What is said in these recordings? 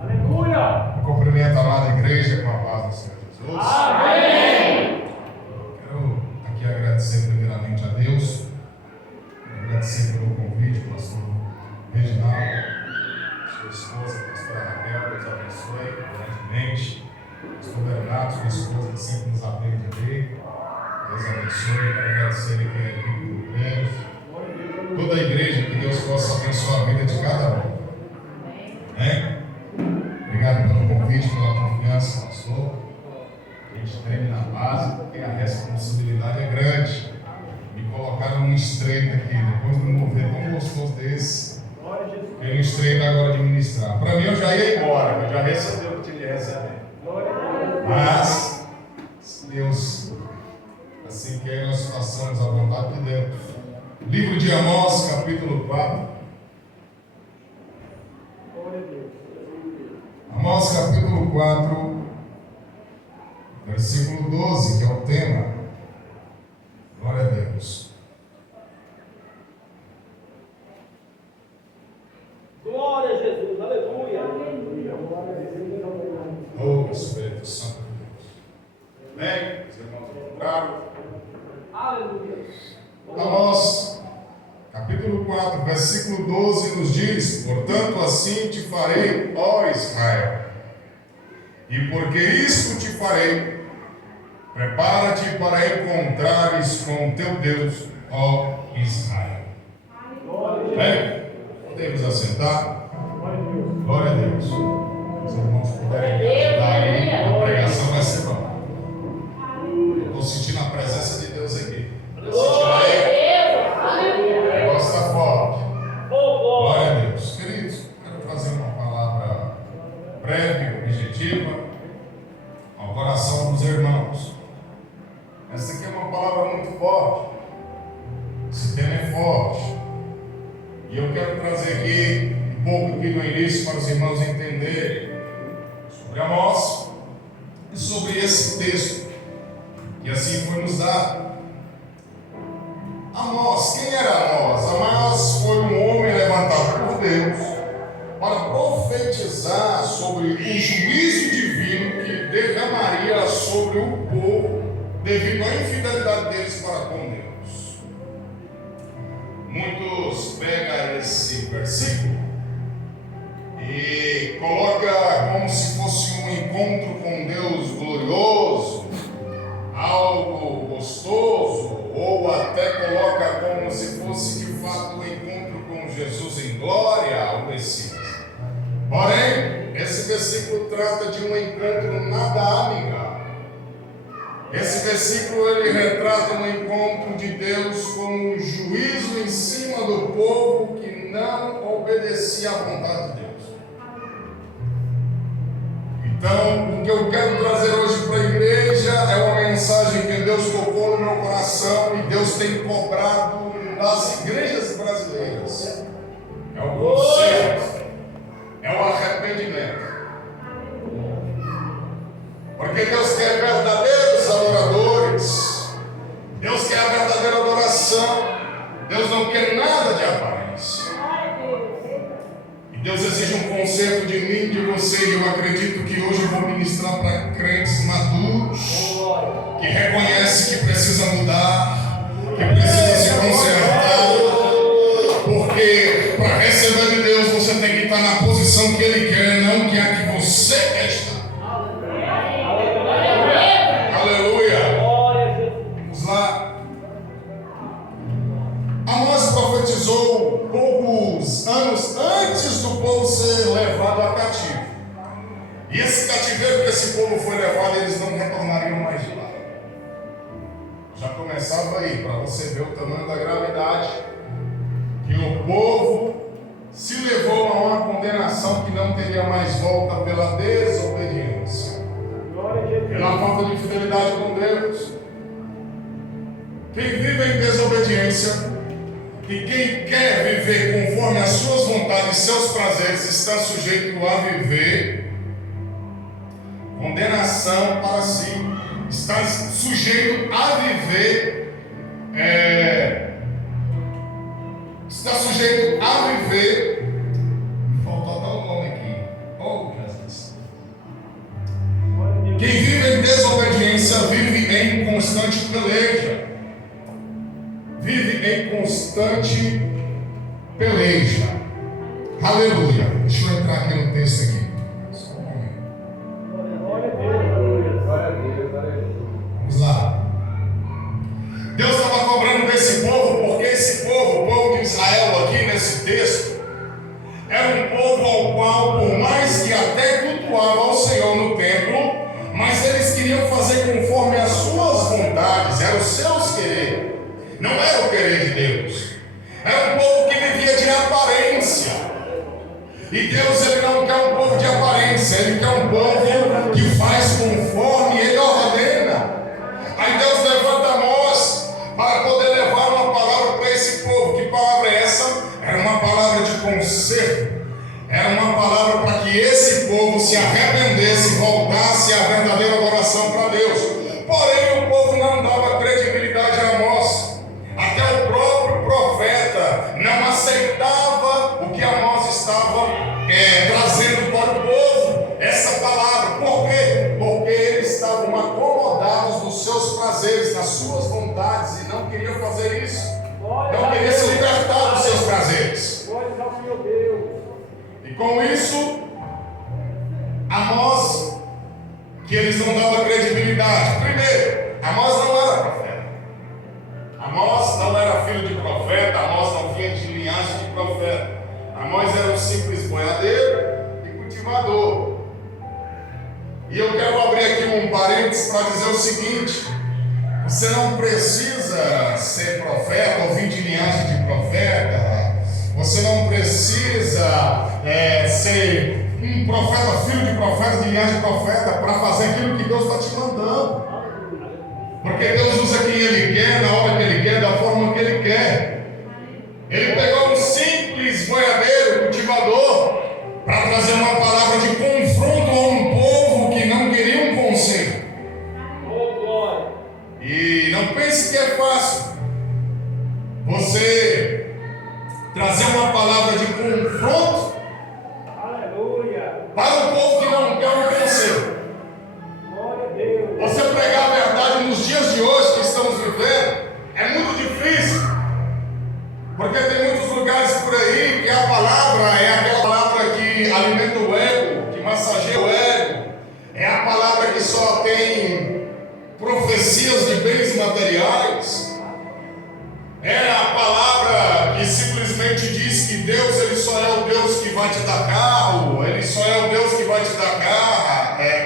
Aleluia! Cumprimento a amada igreja com a paz do Senhor Jesus. Amém! Quero aqui agradecer primeiramente a Deus, agradecer pelo convite, pastor Reginaldo, sua esposa, pastora Raquel, Deus abençoe grandemente, pastor Bernardo, sua esposa que sempre nos atende ali, Deus abençoe, quero agradecer aqui a equipe do Grêmio, toda a igreja, que Deus possa abençoar a vida de cada um. Amém? Obrigado pelo convite, pela confiança, pastor. A gente treina na base, porque a responsabilidade é grande. Me colocaram num estreito aqui, depois de um mover tão gostoso desse. Eu no estreito agora de ministrar. Para mim, eu já ia embora, eu já recebi o que tinha de receber. Mas, se Deus assim quer, nós façamos a vontade de Deus. Livro de Amós, capítulo 4. Amós, capítulo 4, versículo 12, que é o tema. Glória a Deus. Glória a Jesus, aleluia. Oh, Espírito Santo de Deus. Amém? Os irmãos encontraram? Aleluia. Amós, capítulo 4, versículo 12 nos diz: portanto, assim te farei, ó Israel, e porque isto te farei, prepara-te para encontrares com teu Deus, ó Israel. Bem, podemos assentar? Glória a Deus. Os irmãos puderem me ajudar aí, a pregação vai ser boa. Eu estou sentindo a presença de Deus aqui. O negócio está forte. Glória a Deus. Queridos, quero trazer uma palavra breve, objetiva, ao coração dos irmãos. Essa aqui é uma palavra muito forte. Esse tema é forte. E eu quero trazer aqui um pouco aqui no início para os irmãos entenderem sobre Amós e sobre esse texto que assim foi nos dado. Amós, quem era Amós? Amós foi um homem levantado por Deus para profetizar sobre o juízo divino que derramaria sobre o povo devido à infidelidade deles para com Deus. Muitos pegam esse versículo e colocam como se fosse um encontro com Deus glorioso, algo gostoso, ou até coloca como se fosse de fato um encontro com Jesus em glória, o Messias. Porém, esse versículo trata de um encontro nada amigável. Esse versículo ele retrata um encontro de Deus com um juízo em cima do povo que não obedecia à vontade de Deus. Então, o que eu quero trazer hoje para a igreja é uma mensagem que Deus tocou no meu coração e Deus tem cobrado das igrejas brasileiras. É o conserto, é o arrependimento. Porque Deus quer verdadeiros adoradores, Deus quer a verdadeira adoração, Deus não quer nada de aparência. E Deus exige um conserto de mim e de você, e eu acredito que hoje eu vou ministrar para crentes maduros, que reconhecem que precisa mudar, que precisa se consertar, porque para receber de Deus você tem que estar na posição que Ele quer, não que a que você quer estar. Vamos lá. Amós profetizou poucos anos antes do povo ser levado a cativo. E esse cativeiro que esse povo foi levado, eles não retornariam mais de lá. Já começava aí, para você ver o tamanho da gravidade, que o povo se levou a uma condenação que não teria mais volta pela desobediência, pela falta de fidelidade com Deus. Quem vive em desobediência e quem quer viver conforme as suas vontades e seus prazeres está sujeito a viver condenação para si, está sujeito a viver Aleluia. Deixa eu entrar aqui no texto aqui. Só um momento. Glória a Deus. Glória a Deus, aleluia. Vamos lá. Deus estava cobrando desse povo, porque esse povo, o povo de Israel aqui nesse texto, era um povo ao qual, por mais que até cultuava ao Senhor no templo, mas eles queriam fazer conforme as suas vontades, eram os seus querer, não era o querer de Deus. Era um povo que vivia de aparência. E Deus, ele não quer um povo de aparência, ele quer um povo que faz conforme ele ordena. Aí Deus levanta Amós para poder levar uma palavra para esse povo. Que palavra é essa? Era uma palavra de conserto. Era uma palavra para que esse povo se arrependesse e voltasse à verdadeira adoração para Deus. Porém, o povo não dava credibilidade a Amós. Até o próprio profeta não aceitava o que Amós estava trazendo para o povo. Essa palavra. Por quê? Porque eles estavam acomodados nos seus prazeres, nas suas vontades, e não queriam fazer isso. Não queriam se libertar dos seus prazeres. Glória ao Senhor Deus. E com isso, Amós, que eles não davam credibilidade. Primeiro, Amós não era profeta. Amós não era filho de profeta. Amós não vinha de linhagem de profeta. Amós era um simples boiadeiro e cultivador. E eu quero abrir aqui um parênteses para dizer o seguinte: você não precisa ser profeta ou vir de linhagem de profeta. Você não precisa ser um profeta, filho de profeta, de linhagem de profeta, para fazer aquilo que Deus está te mandando. Porque Deus usa quem Ele quer, na hora que Ele quer, da forma que Ele quer. Ele pegou um simples boiadeiro, cultivador, para trazer uma palavra de confronto a um povo que não queria um conselho. Oh, glória. E não pense que é fácil você trazer uma palavra de confronto Aleluia. para um povo que não quer um conselho. Glória a Deus. Você pregar a verdade nos dias de hoje que estamos vivendo é muito difícil, porque tem muitos lugares por aí que a palavra é aquela palavra que alimenta o ego, que massageia o ego, é a palavra que só tem profecias de bens materiais, é a palavra que simplesmente diz que Deus, ele só é o Deus que vai te dar carro, ele só é o Deus que vai te dar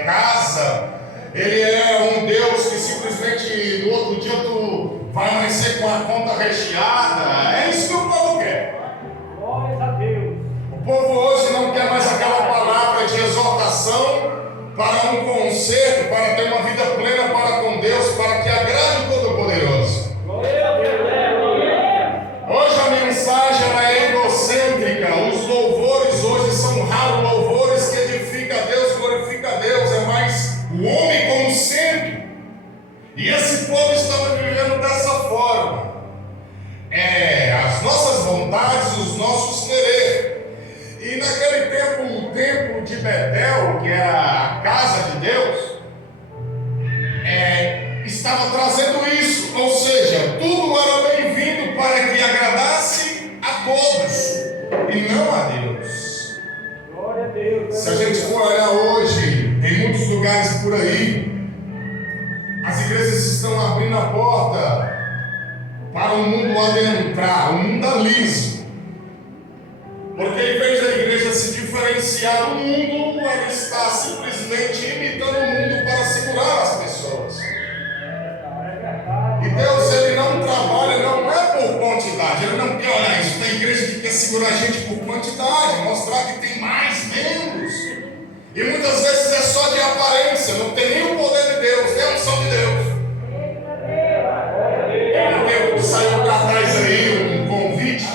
casa, ele é um Deus que simplesmente no outro dia tu vai amanhecer com a conta recheada. É isso que o povo quer. Glória a Deus. O povo hoje não quer mais aquela palavra de exortação para um conserto, para ter uma vida plena para com Deus, para que agrade o Todo-Poderoso. Glória a Deus. Hoje a mensagem ela é egocêntrica. Os louvores hoje são raros louvores que edificam a Deus, glorifica a Deus. É mais o homem como centro. E esse povo estava vivendo dessa forma. As nossas vontades, os nossos querer. E naquele tempo, o templo de Betel, que era a casa de Deus, estava trazendo isso. Ou seja, tudo era bem-vindo para que agradasse a todos e não a Deus. Glória a Deus. Se a gente for olhar hoje, em muitos lugares por aí, as igrejas estão abrindo a porta para o mundo adentrar, o mundalismo. Porque em vez da igreja se diferenciar do mundo, ela está simplesmente imitando o mundo para segurar as pessoas. E Deus, ele não trabalha, não é por quantidade. Ele não quer, olha, isso tem igreja que quer segurar a gente por quantidade, mostrar que tem mais membros. E muitas vezes é só de aparência, não tem nem o poder de Deus, nem a unção de Deus. No tempo que saiu para trás aí um convite,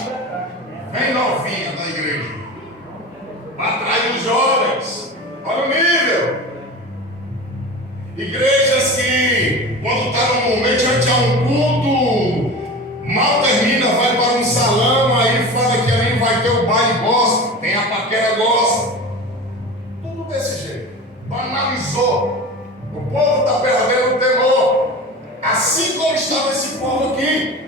bem novinha da igreja, para atrair os jovens. Olha o nível. Igrejas que, quando está no momento, antes de um culto, mal termina, vai para um salão, aí fala que ali vai ter o baile gospel, tem a paquera gospel. Tudo desse jeito. Banalizou. O povo está perdendo o temor. Assim como estava esse povo aqui.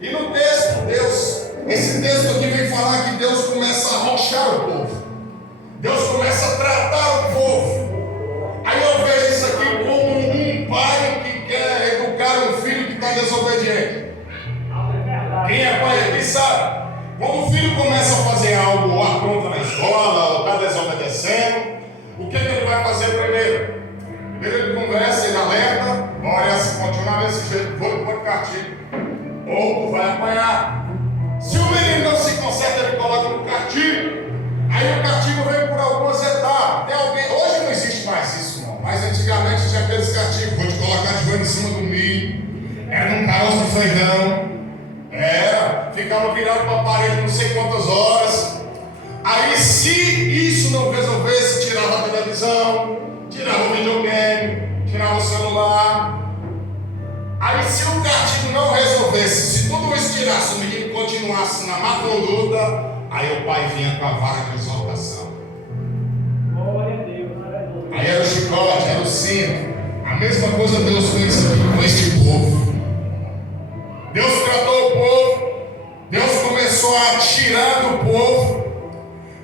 E no texto, Deus Esse texto aqui vem falar que Deus começa a arrochar o povo. Deus começa a tratar o povo. Aí eu vejo isso aqui como um pai que quer educar um filho que está desobediente. Quem é pai aqui sabe. Quando o filho começa a fazer algo, ou apronta na escola, ou está desobedecendo, o que ele vai fazer primeiro? Primeiro ele conversa, ele alerta, olha, se continuar desse jeito, vou pôr castigo. Ou tu vai apanhar. Se o menino não se conserta, ele coloca no castigo. Aí o castigo vem por algumas etapas. Tem alguém, hoje não existe mais isso não, mas antigamente tinha aqueles castigos, vou te colocar de joelho em cima do milho, era num caroço de feijão, ficava virado para a parede não sei quantas horas. Aí se isso não resolvesse, tirava a televisão, tirava o videogame, tirava o celular. Aí se o castigo não resolvesse, se tudo isso tirasse, o menino continuasse na má conduta, aí o pai vinha com a vara de exaltação. Glória a Deus, aleluia. Aí era o chicote, era o cinto. A mesma coisa Deus fez aqui com este povo. Deus tratou o povo. Deus começou a tirar do povo.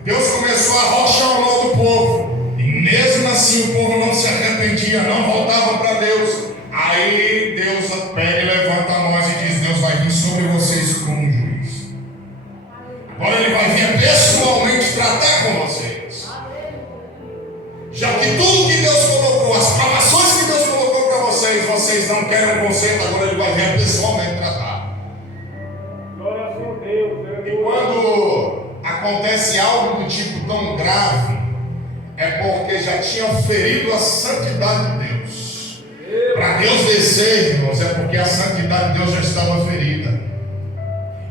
Deus começou a arrochar o nó do povo. E mesmo assim o povo não se arrependia, não voltava para Deus. Aí Deus pega e levanta a nós e diz: Deus vai vir sobre vocês como um juiz. Agora Ele vai vir pessoalmente tratar com vocês. Já que tudo que Deus colocou, as provações que Deus colocou para vocês, vocês não querem um conserto, agora Ele vai vir pessoalmente tratar. Glória a Deus. E quando acontece algo do tipo tão grave, é porque já tinha ferido a santidade de Deus. Para Deus descer, irmãos, é porque a santidade de Deus já estava ferida.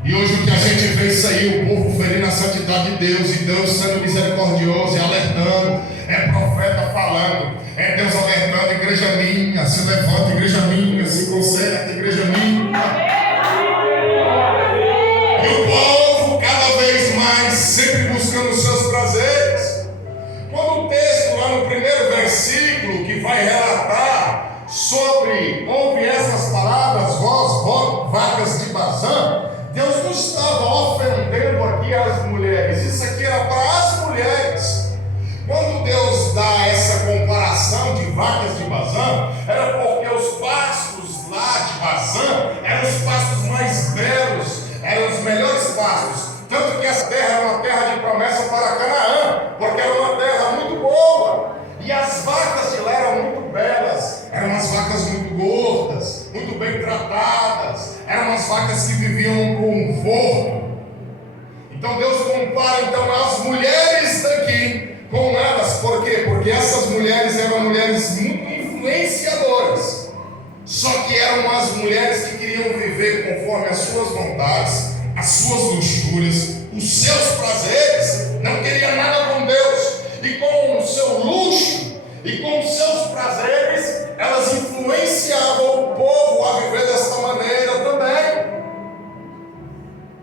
E hoje o que a gente vê isso aí, o povo ferindo a santidade de Deus, e Deus sendo misericordioso e alertando, é profeta falando, é Deus alertando: igreja minha, se levanta, igreja minha, se conserta, igreja minha. E o povo cada vez mais, sempre buscando os seus prazeres. Quando o texto lá no primeiro versículo, que vai relatar sobre, ouve essas palavras, vós, vacas de Bazã, Deus não estava ofendendo aqui as mulheres, isso aqui era para as mulheres. Quando Deus dá essa comparação de vacas de Bazã, era porque os pastos lá de Bazã eram os pastos mais belos, eram os melhores pastos. Tanto que essa terra era uma terra de promessa para Canaã, porque era uma terra muito boa. E as vacas de lá eram muito belas, eram umas vacas muito gordas, muito bem tratadas, eram umas vacas que viviam no conforto. Então Deus compara então as mulheres daqui com elas. Por quê? Porque essas mulheres eram mulheres muito influenciadoras. Só que eram as mulheres que queriam viver conforme as suas vontades, as suas luxúrias, os seus prazeres. Não queria nada com Deus. E com o seu luxo e com os seus prazeres, elas influenciavam o povo a viver desta maneira também.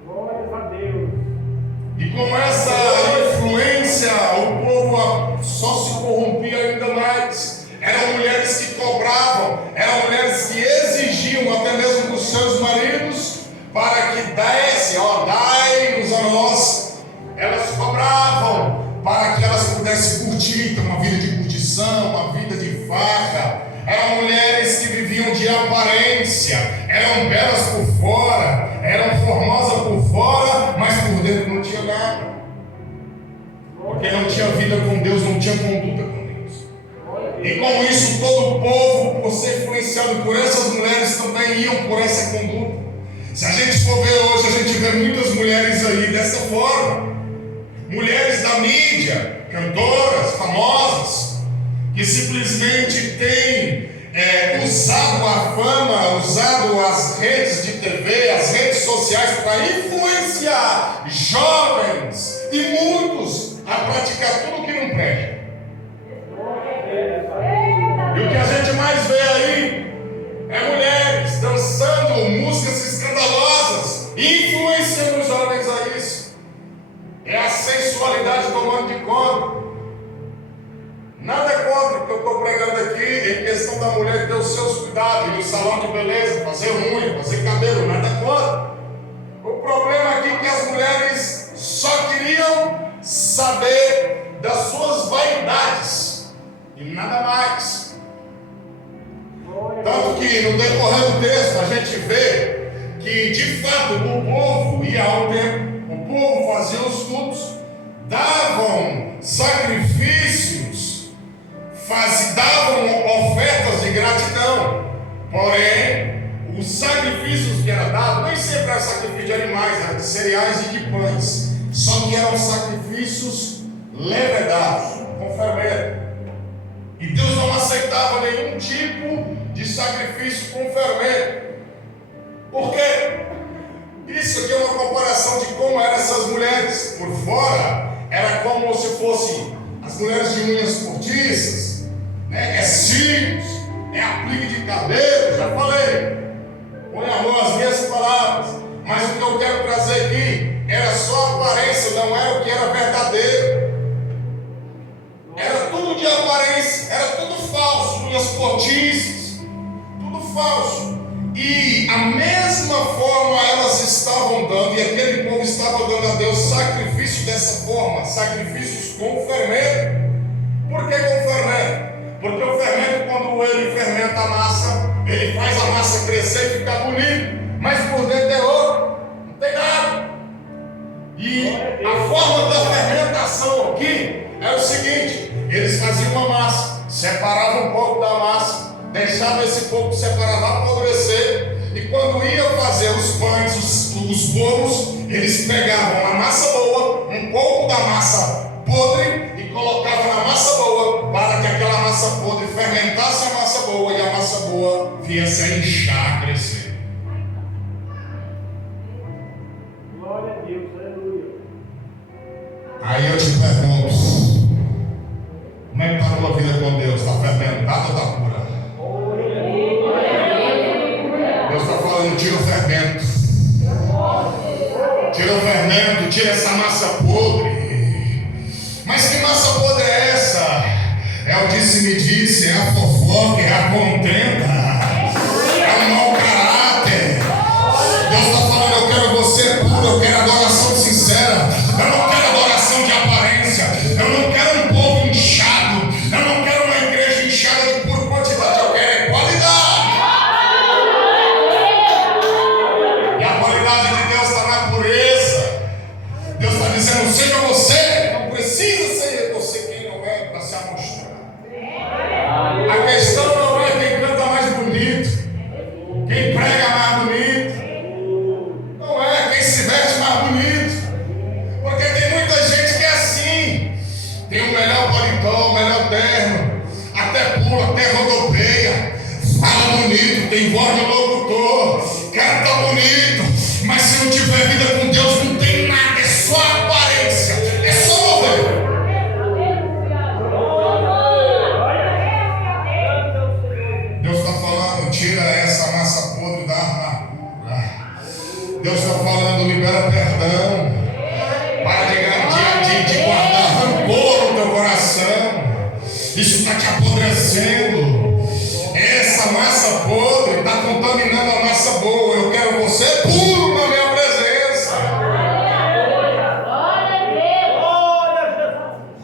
Glória a Deus. E com essa influência, o povo só se corrompia ainda mais. Eram mulheres que cobravam, eram mulheres que exigiam até mesmo dos seus maridos para que desse, dai-nos a nós. Elas cobravam para que elas pudessem curtir, ter uma vida de curtição, uma vida de farra. Eram mulheres que viviam de aparência, eram belas por fora, eram formosas por fora, mas por dentro não tinha nada. Porque não tinha vida com Deus, não tinha conduta com Deus. E com isso todo o povo, por ser influenciado por essas mulheres, também iam por essa conduta. Se a gente for ver hoje, a gente vê muitas mulheres aí dessa forma. Mulheres da mídia, cantoras, famosas, que simplesmente têm usado a fama, usado as redes de TV, as redes sociais para influenciar jovens e muitos a praticar tudo que não presta. E o que a gente mais vê aí é mulheres dançando músicas escandalosas, influenciando os jovens a isso. É a sensualidade tomando de conta. Nada contra o que eu estou pregando aqui em questão da mulher ter os seus cuidados, ir no salão de beleza, fazer unha, fazer cabelo, nada contra. O problema aqui é que as mulheres só queriam saber das suas vaidades e nada mais. Tanto que no decorrer do texto a gente vê que de fato o povo ia ao templo, o povo fazia os cultos, davam sacrifícios, davam ofertas de gratidão. Porém, os sacrifícios que eram dados nem sempre eram sacrifício de animais, eram de cereais e de pães. Só que eram sacrifícios levedados, com fermento. E Deus não aceitava nenhum tipo de sacrifício com fermento. Por quê? Isso aqui é uma comparação de como eram essas mulheres. Por fora, era como se fossem as mulheres de unhas cortiças, né? É cílios, é aplique de cabelo, já falei. Põe a mão as minhas palavras. Mas o que eu quero trazer aqui era só aparência, não era o que era verdadeiro. Era tudo de aparência, era tudo falso, unhas cortiças, tudo falso. E a mesma forma elas estavam dando, e aquele povo estava dando a Deus sacrifício dessa forma, sacrifícios com fermento. Por que com fermento? Porque o fermento, quando ele fermenta a massa, ele faz a massa crescer e ficar bonito, mas por dentro é ouro, não tem nada. E a forma da fermentação aqui é o seguinte: eles faziam uma massa, separavam um pouco da massa, deixavam esse pouco separado apodrecer, e quando iam fazer os pães, os bolos, eles pegavam a massa boa, um pouco da massa podre, e colocavam na massa boa, para que aquela massa podre fermentasse a massa boa, e a massa boa viesse a inchar, a crescer. Glória a Deus, aleluia. Aí eu te pergunto, como é que está a tua vida com Deus? Está fermentada ou está pura? Deus está falando, tira o fermento. Tira o fermento, tira essa massa podre. Mas que massa podre é essa? É o disse-me-disse, é a fofoca, é a contenda, é o mau caráter. Deus está falando, eu quero você puro, eu quero adoração sincera. Eu não quero adoração de aparência. Eu não quero um povo inchado. Eu não quero uma igreja inchada por quantidade. Eu quero qualidade. E a qualidade de Deus está na pureza. Deus está dizendo, seja você. Não precisa ser você quem não é para se amostrar. A questão não é quem canta mais bonito, quem prega mais bonito. Não é quem se veste mais bonito. Porque tem muita gente que é assim. Tem o melhor paletó, o melhor terno, até pula, até rodopeia, fala bonito, tem voz de locutor, canta bonito, mas se não tiver vida com Deus não tem nada, é só aparência, é só mover. Deus está falando, tira essa massa podre da amargura. Deus está falando, libera perdão. Para de guardar rancor no teu coração. Isso está te apodrecendo. Essa massa podre está contaminando a massa boa. Eu quero você puro na minha presença.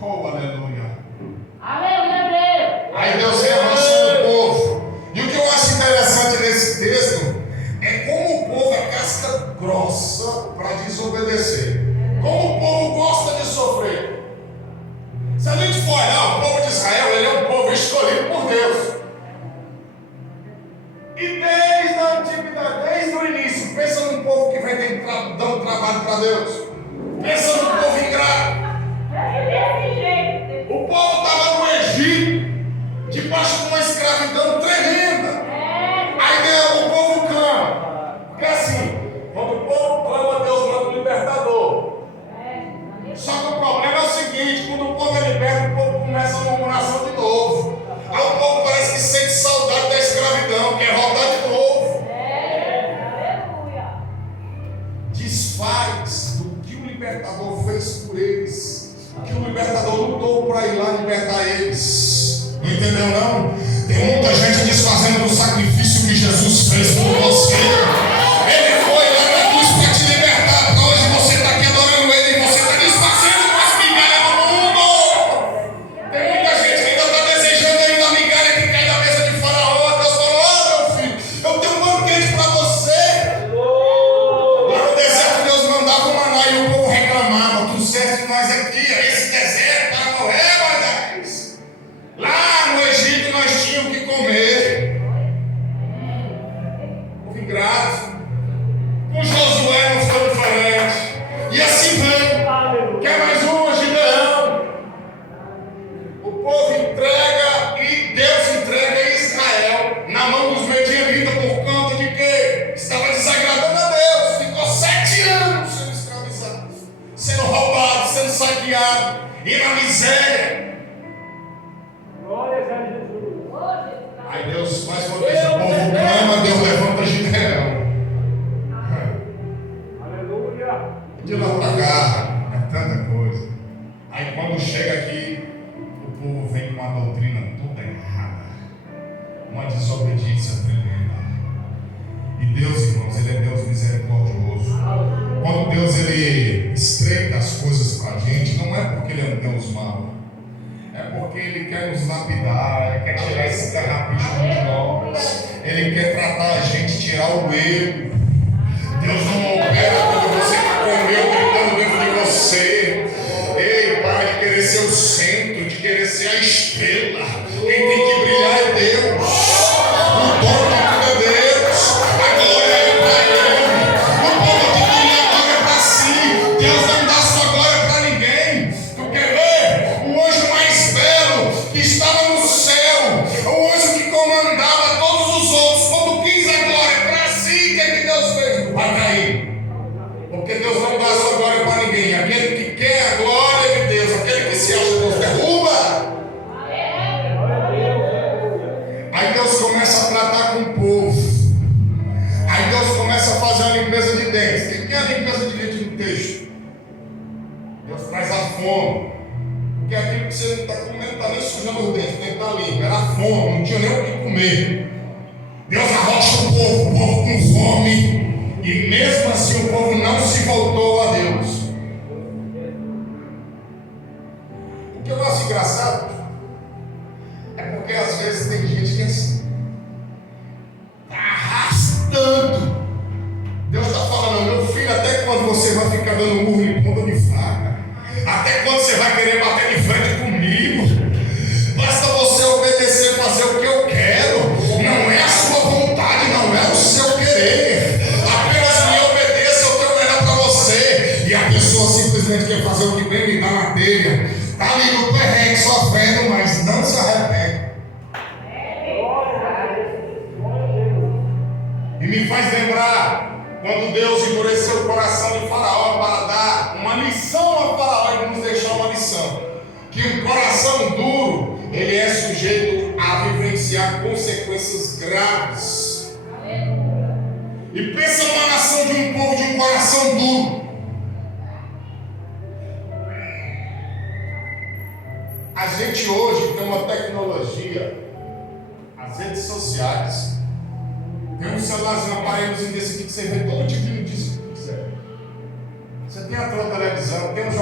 Oh, aleluia. Aí Deus vem avançando o povo. E o que eu acho interessante nesse texto é como o povo é casca grossa para desobedecer. Como o povo gosta de sofrer. Se a gente for olhar, o povo de Israel, ele é um povo escolhido por Deus. E desde a antiguidade, desde o início, pensa num povo que vem dando trabalho para Deus. Pensa num povo ingrato. O povo estava no Egito, debaixo de uma escravidão tremenda. Aí o povo clama. Porque assim, quando o povo clama, Deus manda um libertador. Só que o problema é o seguinte: quando o povo é liberto, o povo começa a murmuração de novo. Aí o povo parece que sente saudade da escravidão, quer voltar de novo. Desfaz do que o libertador fez por eles, que o libertador lutou para ir lá libertar eles. Não entendeu não? Tem muita gente desfazendo do sacrifício que Jesus fez por você. Ele foi lá na cruz para te libertar. sucesso de nós aqui, esse deserto para morrer, Moisés. Lá no Egito nós tínhamos que comer. Povo ingrato. Com Josué não ficou diferente. E assim vem. Quer mais uma, Gideão? O povo entrega e Deus entrega Israel na mão dos medianitas por conta de que estava desagradando a Deus. Ficou 7 anos sendo escravizado, sendo roubado, sendo saqueado e na miséria. Glória a Jesus. Aí Deus, mais uma vez, o povo clama, Deus levanta Gideão. Aleluia. De lá pra cá, é tanta coisa. Aí quando chega aqui, o povo vem com uma doutrina toda errada, uma desobediência tremenda. E Deus, irmãos, Ele é Deus misericordioso. Quando Deus Ele estreita as coisas para a gente, não é porque Ele é um Deus mau, é porque Ele quer nos lapidar, Ele quer tirar esse carrapicho de nós, Ele quer tratar a gente, tirar o eu. Deus não opera quando você está com o eu gritando dentro de você. Ei, para de querer ser o centro, de querer ser a estrela. Quem tem que brilhar é Deus. O dono de tudo é Deus. A glória é para Ele. O povo tem que brilhar a glória para si. Deus não dá sua glória para ninguém. Tu quer ver? O anjo mais belo que estava no céu, o anjo que comandava todos os outros, quando quis a glória para si, o que é que Deus fez? Vai cair. Porque Deus não dá a sua glória para ninguém. Aquele que quer a glória de Deus, aquele que se acha Deus, derruba. Aí Deus começa a tratar com o povo. Aí Deus começa a fazer a limpeza de dentes. O que é a limpeza de dentes no texto? Deus traz a fome. Porque aquilo que você não está comendo não está nem sujando os dentes, nem está limpo. Era fome, não tinha nem o que comer. Deus arrocha o povo com fome. E mesmo assim o povo não se voltou a Deus. O que eu acho engraçado é porque às vezes tem gente que é assim, está arrastando. Deus está falando, meu filho, até quando você vai ficar dando murro em ponta de faca? Até quando você vai querer bater de frente comigo? Basta você obedecer, fazer o que eu quero. Não é a sua vontade, não é o seu querer. Apenas me obedeça, eu tenho melhor para você. E a pessoa simplesmente quer fazer o que bem me dá na telha. Está ali no perrengue sofrendo, mas não se arrepende. E me faz lembrar quando Deus endureceu o coração de Faraó para dar uma lição a Faraó e nos deixar uma lição. Que um coração duro, ele é sujeito a vivenciar consequências graves. E pensa numa nação de um povo de um coração duro. A gente hoje tem uma tecnologia, as redes sociais. Tem um celularzinho, um aparelhozinho desse aqui que você vê todo tipo de notícia que quiser. Você tem a tua televisão, tem os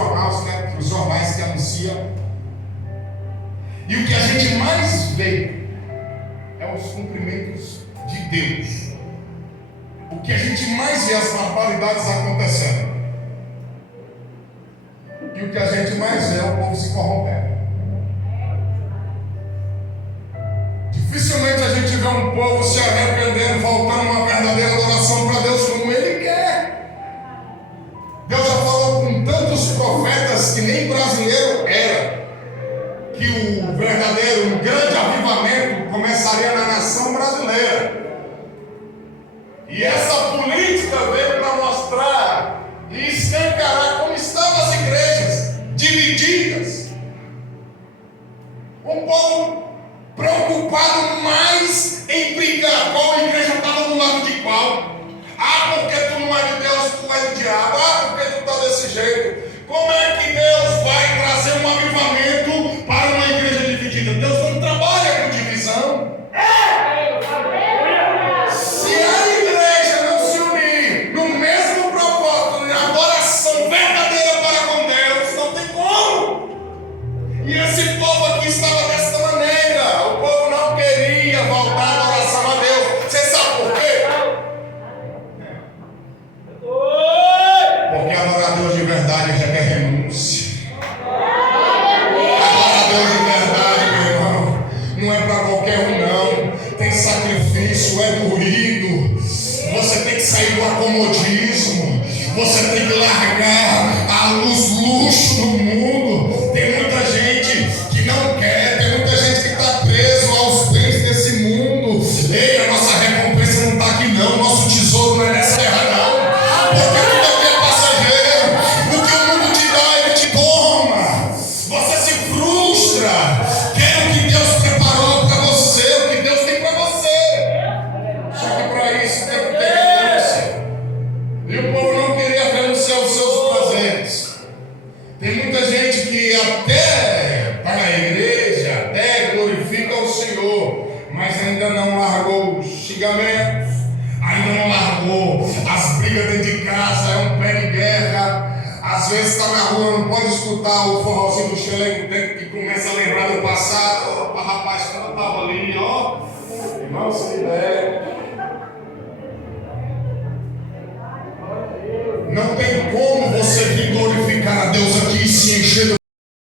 jornais que anunciam. E o que a gente mais vê é os cumprimentos de Deus. O que a gente mais vê é as barbaridades acontecendo. E o que a gente mais vê é o povo se corrompendo. Dificilmente a gente vê um povo se arrependendo, voltando a uma verdadeira adoração para Deus como Ele quer. Deus já falou com tantos profetas que nem brasileiro era, que o verdadeiro, o grande avivamento começaria na nação brasileira. E essa política veio para mostrar e escancarar como estavam as igrejas divididas. Um povo preocupado mais em brigar qual igreja estava do lado é renúncia. Agora Deus de verdade, meu irmão. Não é para qualquer um, não. Tem sacrifício, é doído. Você tem que sair do acomodismo. Você tem que largar os luxos do mundo. Tem muita gente que não quer, tem muita gente que está preso aos bens desse mundo. Ei, a nossa recompensa não está aqui, não. Nosso tesouro não é nessa terra, não. Porque tudo aqui é passageiro. O que o mundo te dá, ele te toma. Você se frustra. Quer o que Deus preparou para você, o que Deus tem para você. Só que para isso tem que ter renúncia. E o povo não queria renunciar aos seus prazeres. Tem muita gente que até está na igreja, até glorifica o Senhor, mas ainda não largou os xingamentos, ainda não largou as brigas dentro de casa, é um pé de guerra. Às vezes está na rua, não pode escutar o forrozinho do Xelenco que começa a lembrar do passado. Opa, rapaz, quando eu estava ali, ó, irmão, se libera. Não tem